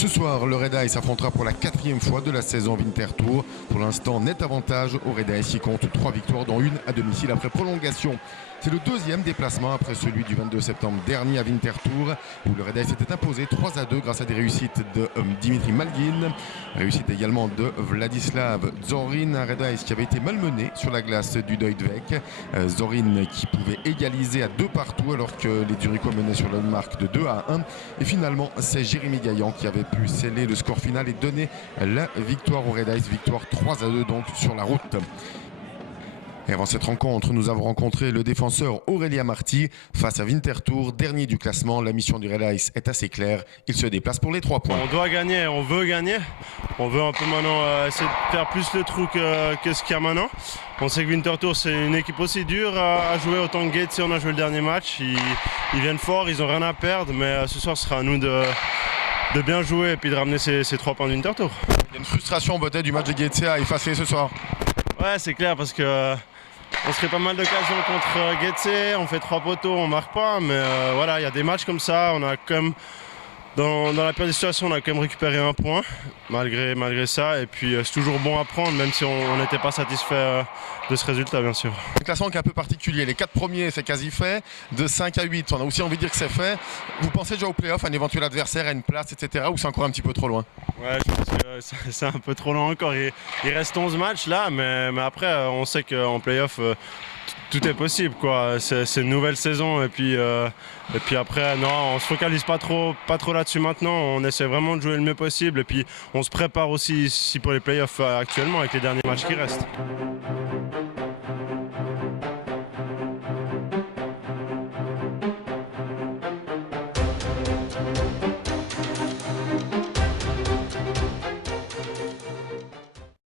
Ce soir, le Red Ice affrontera pour la 4e fois de la saison Winter Tour. Pour l'instant, net avantage au Red Ice qui compte 3 victoires dont une à domicile après prolongation. C'est le 2e déplacement après celui du 22 septembre dernier à Winter Tour où le Red Ice était imposé 3-2 grâce à des réussites de Dimitri Malgin, réussite également de Vladislav Zorin, un Red Ice qui avait été malmené sur la glace du Duydvik. Zorin qui pouvait égaliser à 2-2 alors que les Zurichois menaient sur la marque de 2-1. Et finalement, c'est Jérémy Gaillan qui avait pu sceller le score final et donner la victoire au Red Ice, victoire 3-2 donc sur la route. Et avant cette rencontre, nous avons rencontré le défenseur Aurélien Marty face à Winter Tour, dernier du classement. La mission du Red Ice est assez claire. Il se déplace pour les 3 points. On doit gagner, on veut gagner. On veut un peu maintenant essayer de faire plus le trou que ce qu'il y a maintenant. On sait que Winter Tour c'est une équipe aussi dure à jouer, autant que Gates, on a joué le dernier match. Ils viennent fort, ils n'ont rien à perdre, mais ce soir ce sera à nous de bien jouer et puis de ramener ces 3 points de Winter Tour. Il y a une frustration peut-être du match de Gates à effacer ce soir. Ouais, c'est clair parce que on se fait pas mal d'occasions contre Getse, on fait 3 poteaux, on marque pas, mais voilà, il y a des matchs comme ça, on a quand même, dans la pire des situations, on a quand même récupéré un point, malgré ça, et puis c'est toujours bon à prendre, même si on n'était pas satisfait de ce résultat, bien sûr. Un classement qui est un peu particulier, les 4 premiers c'est quasi fait, de 5 à 8, on a aussi envie de dire que c'est fait. Vous pensez déjà au play-off, à un éventuel adversaire, à une place, etc., ou c'est encore un petit peu trop loin? Ouais, je pense que c'est un peu trop long encore. Il reste 11 matchs là, mais après, on sait qu'en play-off, tout est possible, quoi. C'est une nouvelle saison et puis après, non, on se focalise pas trop là-dessus maintenant. On essaie vraiment de jouer le mieux possible et puis on se prépare aussi pour les play-offs actuellement avec les derniers matchs qui restent.